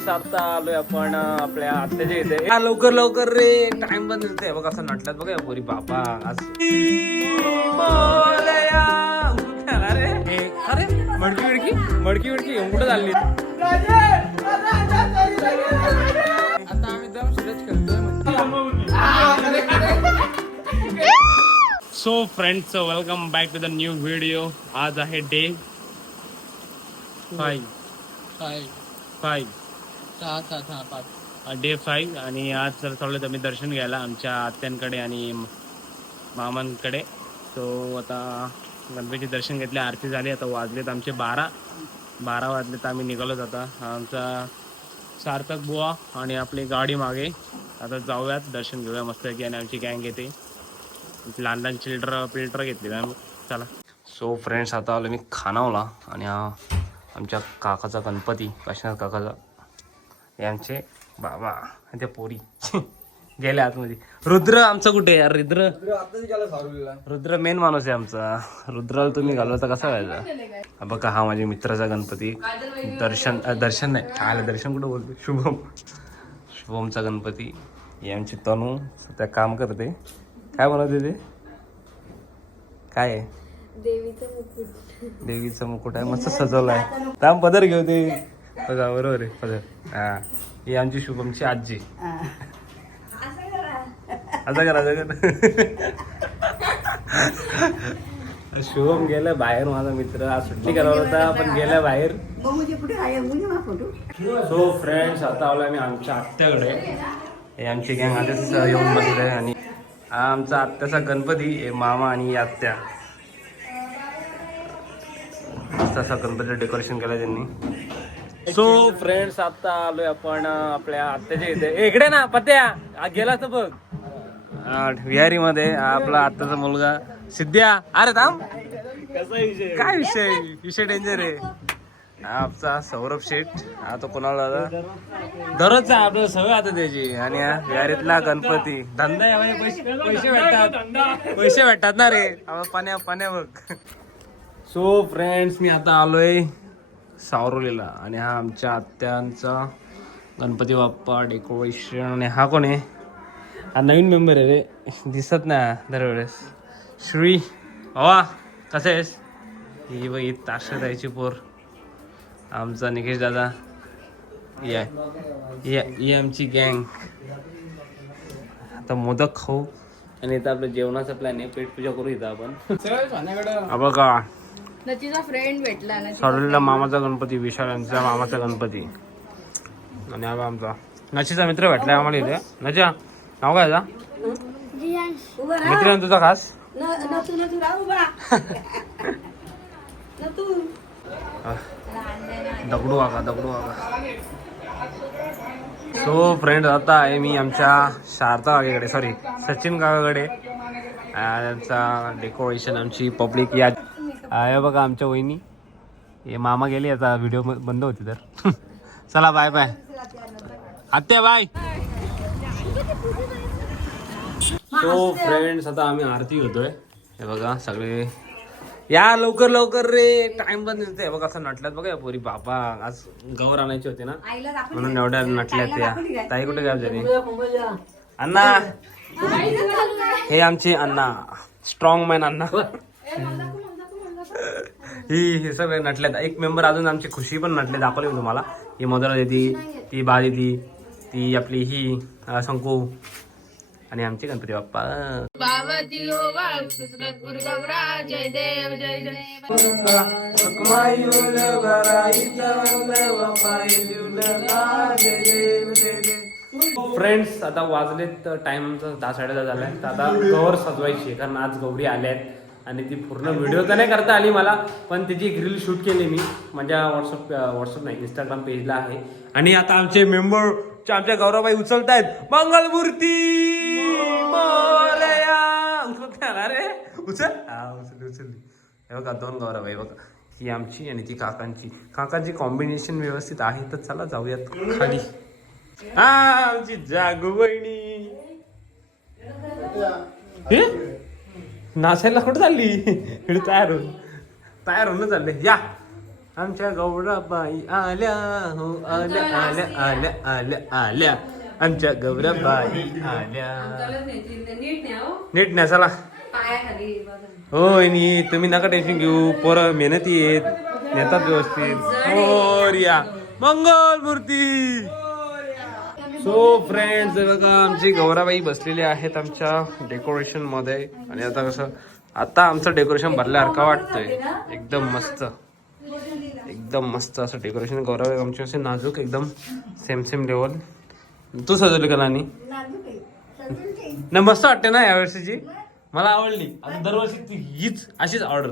Friends आता आलोय आपण आपल्या आत्याच्या इथे. हा, लवकर लवकर रे. टाइम पण दिसतोय बघ असं नटल्यात बघा पोरी बाबा. आज मोरया. कुठे आला रे. हे, अरे मडकी विडकी. मडकी विडकी येऊन कुठं चालली? आता आम्ही दम Suraj so friends welcome back to the new video आज आहे day five five day five आणि आज जर चाललो आम्ही दर्शन घ्यायला आमच्या आत्यांकडे आणि मामांकडे. तो आता गणपतीचे दर्शन घेतले आरती झाली आता वाजलेत आमचे बारा. बारा वाजलेत आम्ही निघालोच आता. आमचा सार्थक बुवा आणि आपली गाडी मागे. आता जाऊयात दर्शन घेऊया मस्त की आणि आमची गँग येते. लहान लहान चिल्ड्र पिल्टर घेतले आम्ही चला. सो फ्रेंड्स आता आलो मी खानावला आणि आमच्या काकाचा गणपती काशीनाथ काकाचा. हे आमचे बाबा आणि त्या पोरी. गेले आतमध्ये. रुद्र आमचं कुठे यार रुद्र. रुद्र मेन माणूस आहे आमचा. रुद्राला तुम्ही घालवता कसा व्हायचा बघा हा माझ्या मित्राचा गणपती. दर्शन दर्शन नाही. आलं दर्शन कुठं बोलतो शुभम. शुभमचा गणपती. ही आमची तनू सध्या काम करते. काय बनवते ते काय? आहे देवीचं मुकुट. देवीचा मुकुट आहे. मस्त सजवला आहे थांब पदर घेऊ ते बघा बरोबर आहे. पदर हा. ही आमची शुभमची आजी. असं कर. असं कर शुभम गेला बाहेर माझा मित्र. आज सुट्टी करणार होता पण गेला बाहेर. सो फ्रेंड्स आता आलो आम्ही आमच्या आत्याकडे. हे आमची गँग आधीच येऊन बसले आणि हा आमचा आत्याचा गणपती हे मामा आणि आत्या. मस्त असं गणपतीचं डेकोरेशन केलं त्यांनी. सो फ्रेंड्स आता आलोय आपण आपल्या आत्याच्या इथे. इकडे ना पत्या. आ, गेला तर बघ. विहारी मध्ये आपला आत्याचा मुलगा सिद्ध्या. अरे थांब. काय विषय? विषय डेंजर आहे. हा आमचा सौरभ शेठ. हा तो कोणाला दादा? दररोजचा आपल्याला सवय आता त्याची. आणि हा विहारीतला गणपती. धंदा आहे म्हणजे पैसे पैसे भेटतात. पैसे भेटतात ना रे. पाण्या पाण्या बघ सो फ्रेंड्स मी आता आलोय. सावरोलीला. आणि हा आमच्या आत्यांचा गणपती बाप्पा डेकोरेशन आणि हा कोण आहे? हा नवीन मेंबर आहे रे. दिसत नाही दरवेळेस. श्री हवा कसं आहेस? ही बघ ही ताशा द्यायची पोर. आमचा निकेश दादा. या या ही आमची गँग आता मोदक खाऊ. आणि इथं आपलं जेवणाचा प्लॅन आहे. पेटपूजा करू इथं आपण. हा नचीचा फ्रेंड भेटला ना सारोलीला मामाचा गणपती विशाल यांचा मामाचा गणपती. आणि हा बा आमचा. नशीचा मित्र भेटलाय आम्हाला इथे. नच्या नाव काय याचा? मित्र आहे ना तुझा खास. दगडू आगा दगडू आगा तो फ्रेंड आता आहे मी आमच्या शारदा काकाकडे सॉरी सचिन काकाकडे. त्यांचा डेकोरेशन आमची पब्लिक या आहे बघा आमच्या वहिनी. हे मामा गेले आता व्हिडिओ बंद होती तर. चला बाय बाय आत्या बाय सो फ्रेंड्स आता आम्ही आरती होतोय हे बघा सगळे. या लवकर लवकर रे. टाइम पण दिसतोय बघा असं नटल्यात बघा या पोरी. बाबा आज गौर आणायची होती ना. म्हणून एवढ्या नटल्यात त्या ताई कुठे काय झाली? अण्णा. हे आमचे अण्णा. स्ट्रॉंग मॅन अण्णा. ही हे सगळे नटल्यात एक मेंबर अजून आमची खुशी पण नटले दाखवले मी तुम्हाला. ही मधुरा दिदी ती बा दिदी ती आपली ही शंकू. आणि आमचे गणपती बाप्पा. पार्वती हो गौरा जय देव जय जय फ्रेंड्स आता वाजलेत टाइम आमचा दहा साडे दहा झालाय. तर आता गौर सजवायची कारण आज गौरी आल्या आहेत आणि ती पूर्ण व्हिडिओ तर नाही करता आली मला पण त्याची एक रील शूट केली मी. माझ्या व्हॉट्सअप व्हॉट्सअप नाही इंस्टाग्राम पेजला आहे. आणि आता आमचे मेंबर आमच्या गौरवबाई उचलतायत उचलत आहेत मंगलमूर्ती रे. उचल. हा उचलली हे बघा दोन गौरवबाई बघा. ही आमची आणि ती काकांची. काकांची कॉम्बिनेशन व्यवस्थित आहे तर चला जाऊयात खाली. हा आमची जागू बहिणी. नाचायला कुठं चालली? इकडे तयार होऊन तयार होऊन चालले. या. आमच्या गौराबाई आल्या हो आल्या आल्या आल्या आल्या आल्या. आमच्या गौराबाई आल्या. नीट नाही चला. होय नी तुम्ही नका टेन्शन घेऊ. पोरं मेहनती आहेत नेतात व्यवस्थित. मोरया मंगल मूर्ती. सो फ्रेंड्स बघा आमची गौराबाई बसलेली आहेत आमच्या डेकोरेशनमध्ये. आणि आता कसं आता आमचं डेकोरेशन भरल्यासारखं वाटतंय. एकदम मस्त. एकदम मस्त असं डेकोरेशन गौराबाई आमची असे नाजूक एकदम सेम सेम लेवल तू सजवली का नानी? नाही मस्त वाटते ना यावर्षीची? मला आवडली. आता दरवर्षी हीच अशीच ऑर्डर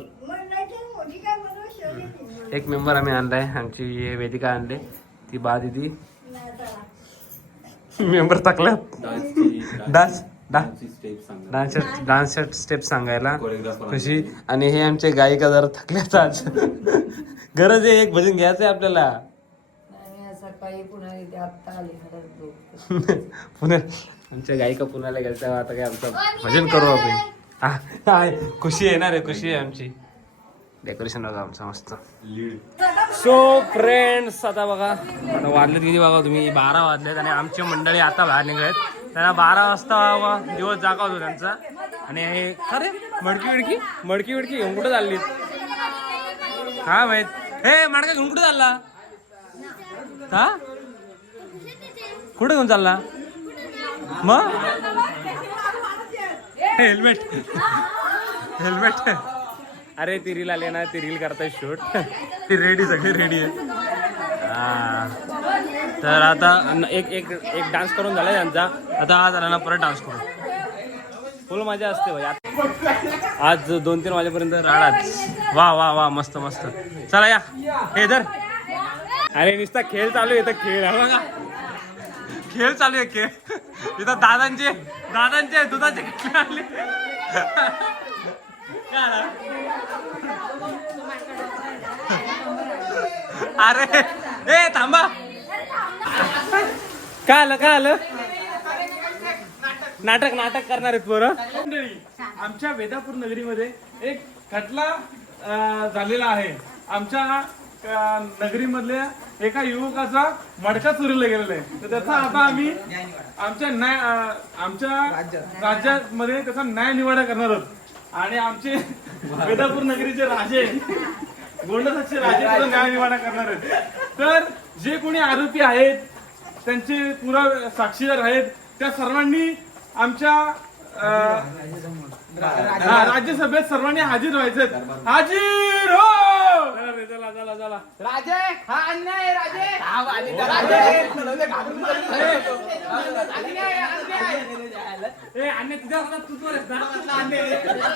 एक मेंबर आम्ही आणलाय. आमची वेदिका आणली. ती बा दिदी. मेंबर टाकला? डान्स डान्स डान्स स्टेप सांगायला खुशी. आणि हे आमचे गायिका जरा थकल्यात आज. गरज आहे एक भजन घ्यायचं आहे आपल्याला. सकाळी पुन्हा इथे आत्ता आली हळद पुण्या आमच्या गायिका पुण्याला गेल्या आता काय आमचं भजन करू आपण. हा, हा, खुशी आहे ना रे खुशी आहे आमची. डेकोरेशन बघा आमचं मस्त. सो फ्रेंड्स आता बघा. आता वाजलेत किती बघा तुम्ही? बारा वाजलेत आणि आमची मंडळी आता बाहेर निघालेत. त्यांना बारा वाजता बाबा दिवस जागा होतो त्यांचा. आणि हे अरे मडकी विडकी? मडकी विडकी घेऊन कुठं चालली? काय माहीत? हे मडका घेऊन कुठं चालला? का कुठे घेऊन चालला? मग? हेल्मेट. हेल्मेट. अरे ती रील आली ना ती रील करताय शूट ती रेडी सगळी रेडी आहे. हा. तर आता एक एक एक डान्स करून झाला त्यांचा आता आज आला ना परत डान्स करू. फुल मजा असते भाई. आज दोन तीन वाजेपर्यंत राहणार. वा वा वा मस्त मस्त. चला या. हे धर. अरे नुसता खेळ चालू आहे इथं खेळ आहे बघा. खेळ चालू आहे खेळ. इथं दादांचे दादांचे दुधाचे खेळ आले. अरे ए थांबा. काय आलं काय आलं? नाटक नाटक करणार आहेत पोरं. मंडळी आमच्या वेदापूर नगरीमध्ये एक खटला झालेला आहे. आमच्या नगरीमधल्या एका युवकाचा मडका चोरीला गेलेला आहे. तर त्याचा आता आम्ही आमच्या न्याय आमच्या राज्यामध्ये त्याचा न्याय निवाडा करणार आहोत. आणि आमचे वेदापूर नगरीचे राजे. गोंडसाचे राजे त्याचा न्याय निवाडा करणार आहेत. तर जे कोणी आरोपी आहेत त्यांचे पुरा साक्षीदार आहेत त्या सर्वांनी आमच्या अं, हा, राज्यसभेत सर्वांनी हाजीर व्हायचे हाजीर हो! चला रे, चला चला चला. ए, अन्य तुझ्या हातात वर आहेस ना?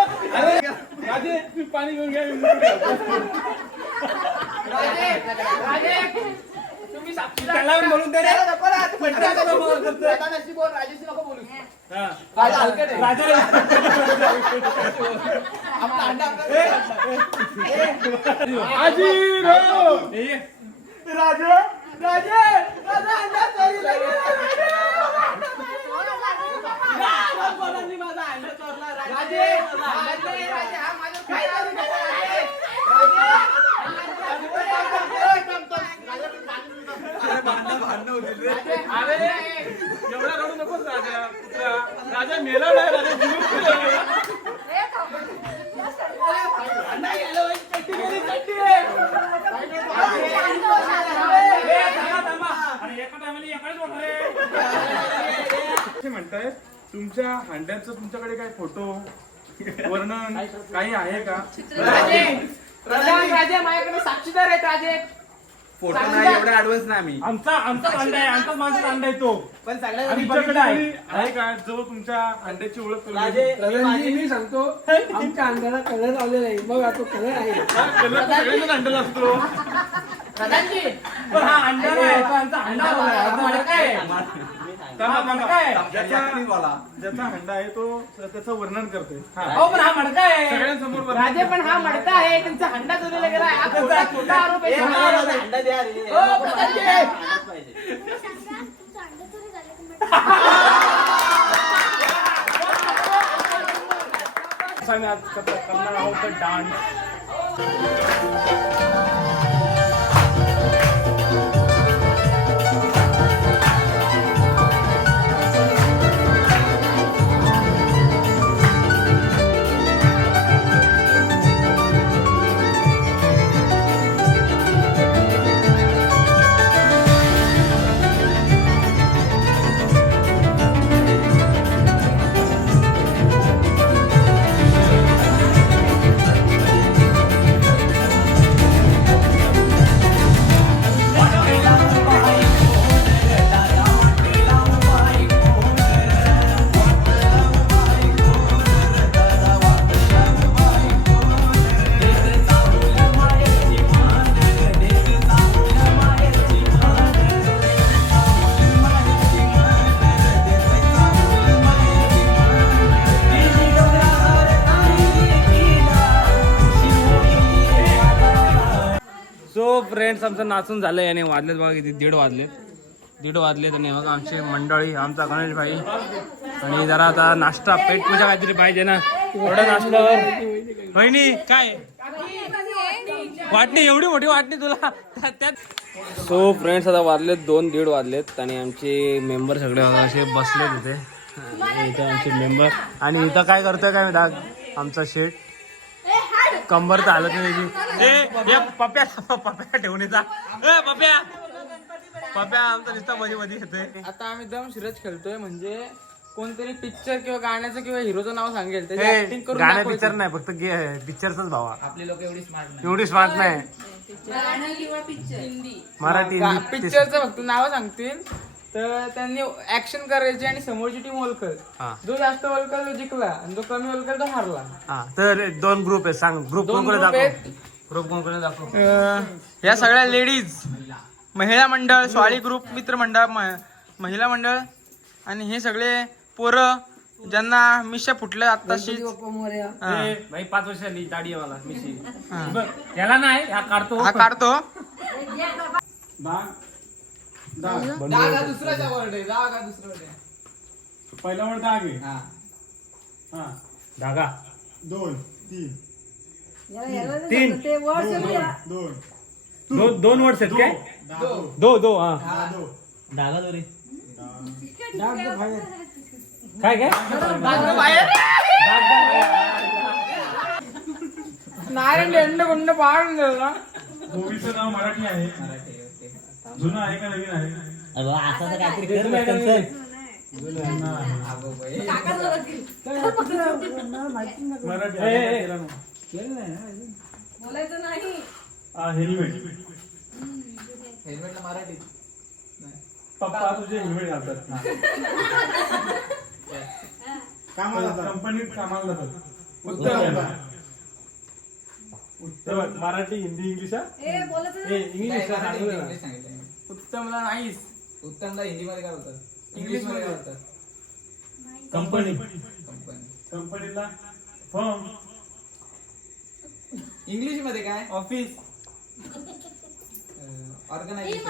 राजे, राजे पाणी घेऊन घ्या मी मुलगी घेतो. त्याला पण बोलून दे. रे. हा. राजाला हाजीर हो ए, ये. राजे राजे अरे एवढा रडू नकोस राजा पुत्रा. राजा मेला नाही राजा जिवंत आहे. ए, थांबा, थांबा. अरे एका टायमाला एकाच बोलणार रे. ते म्हणताय तुमच्या हांड्याचं तुमच्याकडे काही फोटो वर्णन काही आहे का? फोटो नाही एवढा ऍडव्हान्स नाही आम्ही. आमचा आमचा अंडा आहे आमचा माझा अंडा आहे तो. पण तुमच्याकडे आहे. आहे का? जो तुमच्या अंड्याची ओळख करून? प्रधानजी मी सांगतो आमच्या अंड्याला कलर आलेला आहे. मग आता कलर आहे. हा, कलर अंड्याला असतो. पण हा अंडा नाही तो आमचा अंडा आहे. मडका आहे. थांबा, थांबा. ज्याचा ज्याचा हंडा आहे तो त्याचं वर्णन करतोय. हा. पण हा मडका आहे. सगळ्यांसमोर वर्णन राजे पण हा मडका आहे. त्यांचा हंडा चोरीला गेला. हा खोटा खोटा आरोप आहे. खोटा आरोप आहे. हो, प्रधानजी. डान्स फ्रेंड्स आमचं नाचून झालं याने वाजलेत बघा किती दीड वाजलेत. दीड वाजलेत आणि बघा आमची मंडळी आमचा गणेश भाई. आणि जरा आता नाश्ता पेट पूजा काहीतरी पाहिजे ना. थोडं नाश्त्यावर. बहिणी काय? वाटणी एवढी मोठी वाटणी तुला? त्यात सो फ्रेंड्स आता वाजलेत दोन दीड वाजलेत आणि आमचे मेंबर सगळे असे बसले तिथे इथं इथे आमचे मेंबर आणि इथं काय करतोय काय मी दाग आमचा शेट कंबर तर हालत नाही. ए, पप्या पप्या ए पप्या पप्या आमचा नुसता मध्ये मध्ये येतोय. आता आम्ही दम शिरज खेळतोय म्हणजे कोणतरी पिक्चर किंवा गाण्याचं किंवा हिरोचं नाव सांगेल त्याची ऍक्टिंग करून गाणं दाखवायची. पिक्चर नाही फक्त पिक्चरच भावा. आपले लोक एवढी स्मार्ट नाही. एवढी स्मार्ट नाही. मराठी गा- हिंदी ते- पिक्चरचं फक्त नाव सांगतील. तर त्यांनी ऍक्शन करायची आणि समोरची टीम ओळखल हा. जो जास्त ओळखल तो जिंकला. आणि जो कमी ओळखल तो हारला. हा तर दोन ग्रुप आहे सांग. ग्रुप दोन group आहेत. दाखव ग्रुप कोण कोण दाखव. या सगळ्या लेडीज महिला मंडळ स्वाळी ग्रुप मित्र मंडळ म- महिला मंडळ आणि हे सगळे पोरं ज्यांना मिशा आत्ताशी. ए, भाई पाच वर्ष झाली दाढी आहे मला मिशी. बघ, याला नाही हा काढतो. हा काढतो. दाग वर्ड? आहे दुसरं पहिला वर दाग आहे. हा. हा. धागा. दोन तीन. याला याला नाही तीन. सांगत, ते. दोन दोन. दोन वर्ष आहेत काय? दो. दो दो हा. हा दो. धागा दोरी काय काय? दागा बाहेर. नारायण अंड गुंड पाडून दिला मूवीचं नाव मराठी आहे. जुनं आहे का नवीन आहे? मराठी आहे का? केलं नाही. बोलायचं नाही. हा, हेल्मेट. हेल्मेटला मराठी. पप्पा तुझे हेल्मेट घालतात. कामाला जातात. कंपनीत कामाला जातात. उत्तर उत्तर मराठी हिंदी इंग्लिश हा? ए बोलायचं ए, नाही इंग्लिश हा, सांगू दे. उत्तमला नाहीस. उत्तमला हिंदीमध्ये काय बोलतात? इंग्लिशमध्ये. काय बोलतात? कंपनी. कंपनी. कंपनीला फर्म. इंग्लिशमध्ये काय? ऑफिस. ऑर्गनायझेशन.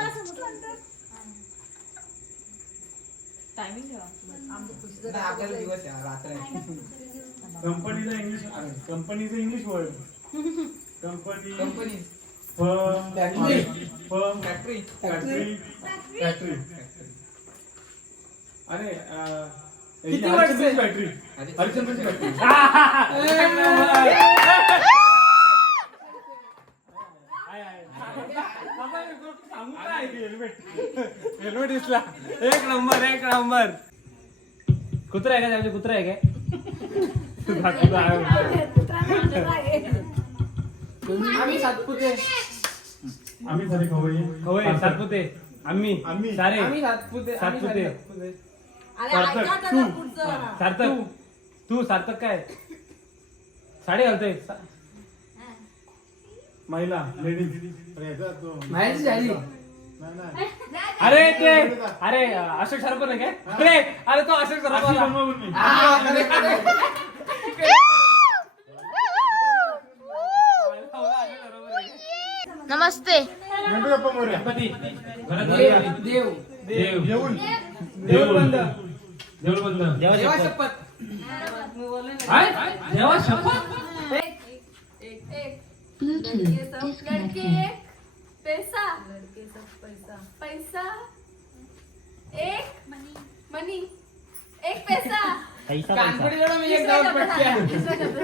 आपल्याला दिवस आहे रात्र आहे. कंपनीला इंग्लिश कंपनीचं English word company. Company. Firm. Factory. Firm. Factory. Factory. Factory. अरे किती वर्ष? फॅक्टरी. हरिश्चंद्रची फॅक्टरी. हेल्मेट दिसला. एक नंबर एक नंबर कुत्रा आहे का? त्यामध्ये कुत्रा आहे काय आम्ही सातपुते. आम्ही झाले खवय्ये होय सातपुते. आम्ही आम्ही. सारे. आम्ही सातपुते आम्ही सातपुते. सातपुते अरे ऐका आता पुढचं. सार्थक. तू. सार्थक काय? साडी घालतोय. सा- महिला लेडीज अरे याचा तो माहिती झाली. नाही, नाही. अरे ते अरे अशोक सरपण आहे काय? अरे अरे तो अशोक सरपण नमस्ते गणपती बाप्पा मोरया. गणपती घरात घरी. देव देव येऊन देऊळ बंद देऊळ बंद देवा शपथ मी बोलले ना. काय? देवा शपथ एक एक Bluetooth लड़के disconnected. एक पैसा लड़के सब पैसा पैसा एक मनी एक पैसा कानपडी जोडा मी एक जाऊन पटक्या दुसरा शब्द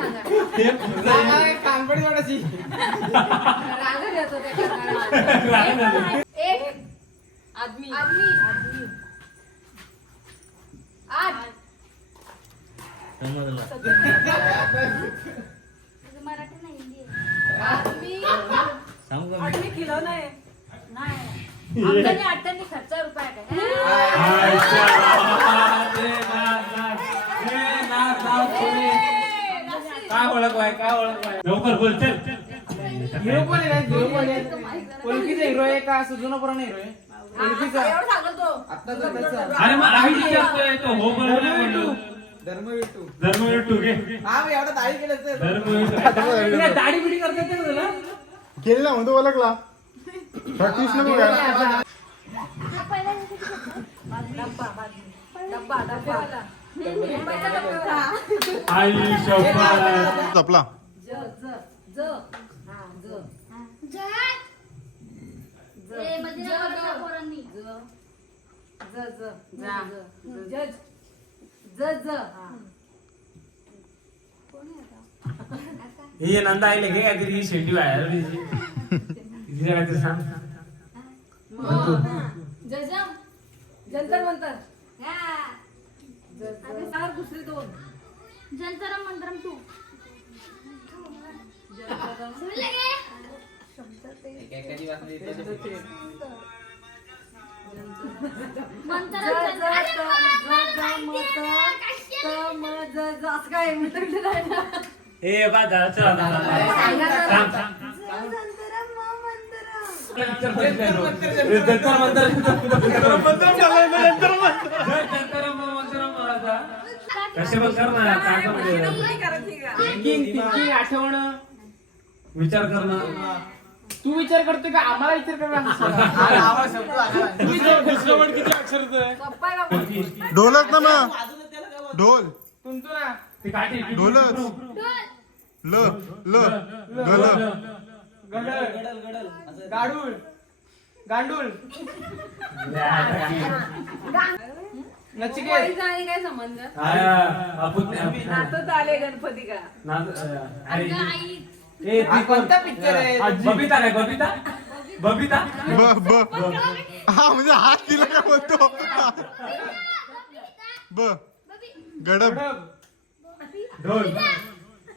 सांगा कानपडी जोडाची रांगा येतो ते करणारा. एक आदमी. आदमी आदमी आठ मराठी नाही हिंदी आहे. आदमी. आदमी खिलौना आहे नाही. आमच्याने अठ्ठ्याण्णव खर्च रुपये आहे. काय ओळख आहे लवकर बोल चल. हिरो कोण आहे हिरो कोण आहे? ओळखीचा हिरो आहे का? असं जुना पुराणा हिरो आहे? ओळखीचा? आता त्याचा. अरे मग आम्ही विचारतोय तो हो बरोबर नाही म्हणलो. धर्मविटू धर्मवीर टुके हा मी एवढा दाढी केलं तर धर्मवीर दाढी बिडी करता येते ना तुला? केली ना म्हणतो ओळखला. प्रॅक्टिस नको काय डब्बा. डब्बा डब्बा. आपला हा. नंदा आईले घे काहीतरी ही शेंडी बाहेर तिथे काहीतरी सांग. जजम जंतर मंतर. दुसरे दोन. जंतरम मंतरम ना. ए बा चला मंतर मंतर कसे बघ कर ना? थिंकिंग थिंकिंग आठवण. विचार कर ना. तू विचार करतोय का? आम्हाला विचार करणार ढोलच ना मग. ढोल. तुमचं ती काठी. ढोलच ल ल गल. गडल. गाडूळ. गांडूळ. नचिकेत. आणि काय संबंध? आपण नातच आले गणपती का? अरे अगं आई. ए हा ती कोण कोणता पिक्चर आहे? बबिता काय बबिता? बबिता? ब ब हा म्हणजे हात दिला काय बोलतो? ब. गडब. ढोल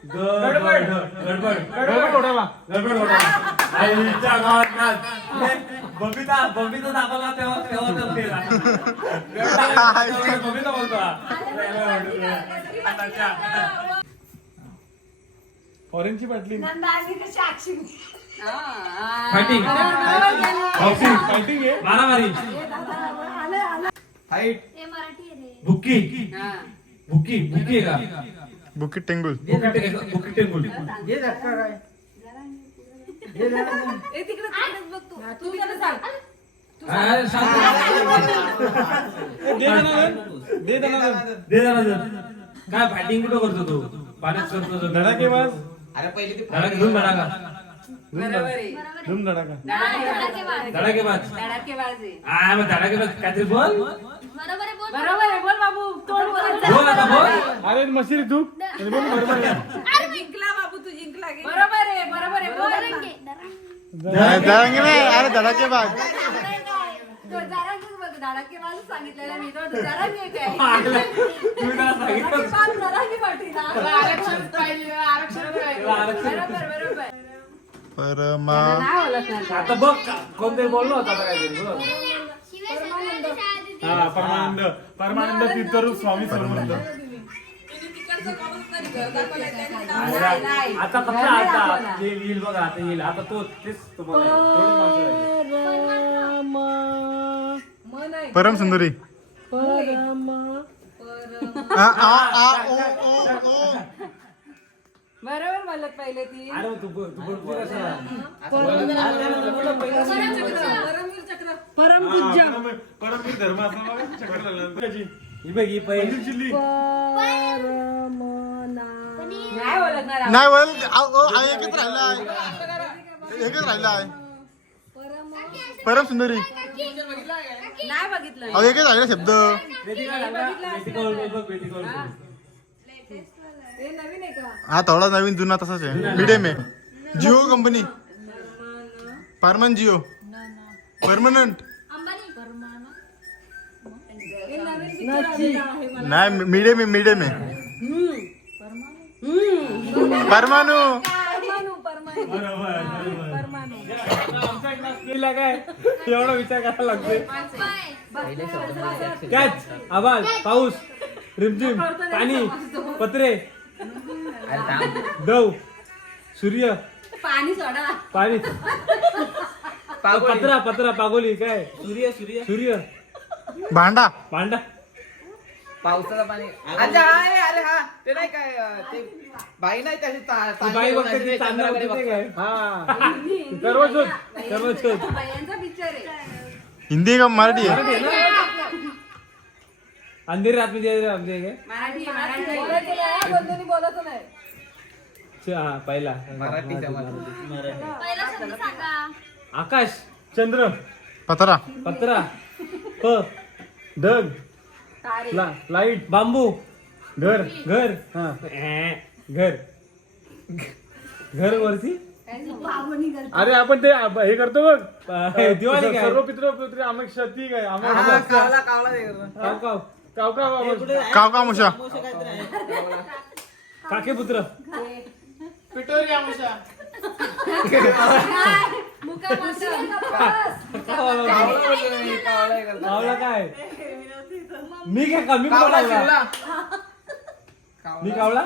गडबड. गडबड. गडबड. गडबड. आईच्या गावात नाच. बबिता बबिता दाखवला तेव्हा तेव्हा तो फेला. बबिता बोलतो. फॉरेनची बाटली. फायटिंग बॉक्सिंग फायटिंग आहे. मारामारी. हे रे बुक्की बुक्की बुक्की का? बुकिट टेंगुल. बुक्की टे- बुक्की टेंगुल तिकडे तिकडेच बघ तू. तू त्याला सांग. काय फायटिंग कुठं करतो तू? पाण्यात करतो तो. धडाकेबाज अरे पहिले ते धडाके धूम धडाका बरोबर. आहे धूम धडाका धडाकेबाज धडाकेबाज धडाकेबाज आहे आ मग धडाकेबाज काहीतरी बोल. बरोबर आहे बोल. बरोबर आहे बोल बाबू. तोंड बोलायचं बोल. आता बोल. अरे मशिरी आणि बोल बरोबर आहे. अरे जिंकला बाबू तू जिंकला गे बरोबर आहे आहे बोल अरे धडाके तो बघ धडाकेबाज सांगितलेलं मी. तो धडाकेबाज पाटील. आरक्षण पाहिजे आरक्षण बरोबर. परमा आता बघ कोणतरी बोललो होता आता काहीतरी येते. हा परमानंद. परमानंद तीर्थरूप स्वामी नाही आता फक्त आता येईल येईल बघा आता येईल. आता तो तेच तुम्हाला तेवढंच माणसं राहिली. परम सुंदरी. परम आ आ आ ओ ओ ओ. बरोबर बोलत पहिले ती. अरे तू बोल- तू बोलतो कशाला? परमवीर चक्र. परम पूज्य परमवीर धर्म लागलं. ही बघ ही पहिली नाही ओळखणार नाही वळ एकच राहिला आहे. एकच राहिला आहे. परम सुंदरी. नाही बघितलं. अहो एकच राहिला शब्द. हा थोडा नवीन जुना तसाच आहे. मिडियम आहे. जिओ कंपनी परमन जिओ परमनंट हे. नाही मीडियम आहे मीडियम आहे. परमाणू तिला काय? एवढा विचार करायला लागतोय. कॅच आवाज पाऊस रिमझिम पाणी पत्रे. दव सूर्य. पाणी सोडा. पाणी. पत्रा पत्रा पागोली काय? सूर्य सूर्य. सूर्य. भांडा. भांडा. पावसाचं पाणी. अच्छा हा हे, अरे हा ते नाही काय अं, ते बाई नाही त्याची ता- ती तांदूळ बाई बघते बनवायची, ती चांदणा चंद्राकडे बघते. बघते. काय हा. सर्वचोद सर्वचोद बायांचा पिक्चर आहे. हिंदी का मराठी आहे? मराठी आहे ना? अंधेरी रात में दिया आमच्या इथे मराठी मराठी बोलायचं नाही बंधूनी बोलायचं नाही. च- हा पहिला. मराठी समाज. पहिला शब्द सांगा. आकाश चंद्र. पत्रा. पत्रा. प. ढग. ला लाइट. बांबू. घर. घर. हा. घर. घर वरती? अरे आपण ते आप- हे करतो बघ. दिवाळी सर्व पित्र पित्र आम्ही शती काय? हा, आम्हाला कावला कावला ते करतो. काव काव. काव काव आवाज. काव का मुशा. काके पुत्र. काय? मी काय का मी कावला कावला. मी कावला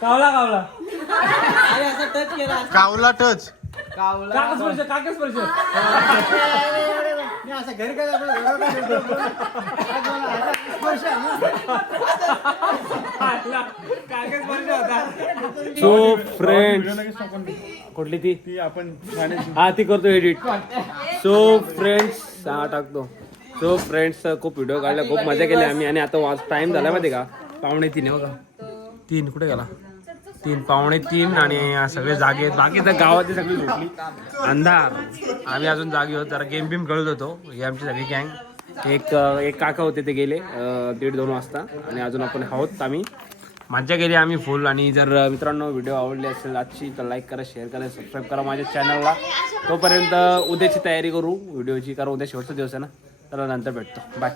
कावला कावला अरे असं टच केला. कावला टच कावला. काका स्पर्श काका स्पर्श. मी असं घरी काय. काका स्पर्श होता. सो फ्रेंड्स कुठली ती? ती आपण हा ती करतो एडिट सो फ्रेंड्स हा टाकतो. सो फ्रेंड्स खूप व्हिडिओ काढला खूप मजा केली आम्ही. आणि आता वाज टाइम झाला माहिती का? पावणे तीन आहे बघा. तीन कुठे गेला? तीन पावणे तीन आणि सगळे जागे आहेत. बाकी तर गावातली सगळी झोपली. अंधार. आम्ही अजून जागे होतो. जरा गेम बिम खेळत होतो. ही आमची सगळी गँग एक एक काका होते ते गेले दीड दोन वाजता. आणि अजून आपण आहोत आम्ही. मज्जा केली आम्ही फुल आणि जर मित्रांनो व्हिडिओ आवडली असेल आजची तर लाईक करा शेअर करा सबस्क्राईब करा माझ्या चॅनलला तोपर्यंत उद्याची तयारी करू व्हिडिओची कारण उद्या शेवटचा दिवस आहे ना. तर नंतर भेटतो. बाय